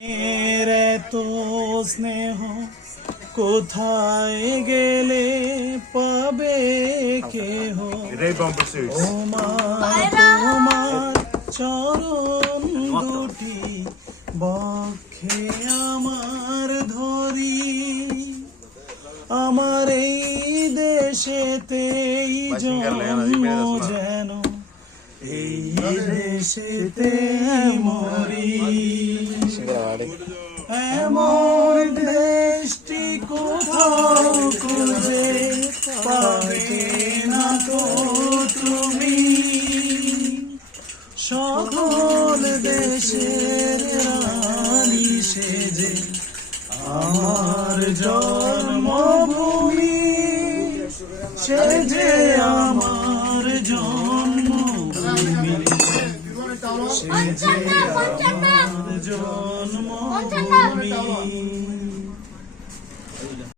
এতো স্নেহ কোথায় গেলে পাবে কেহ ও মা তোমার চরণ দুটি বক্ষে আমার ধরি আমার এই দেশেতেই জন্ম যেন এই দেশেতে মরি এমন দেশটি কোথাও খুঁজে পাবে না তো তুমি সকল দেশের রানী সেজে আমার জন্মভূমি সেজে আমার জন্মভূমি সেজে আমার জন্মভূমি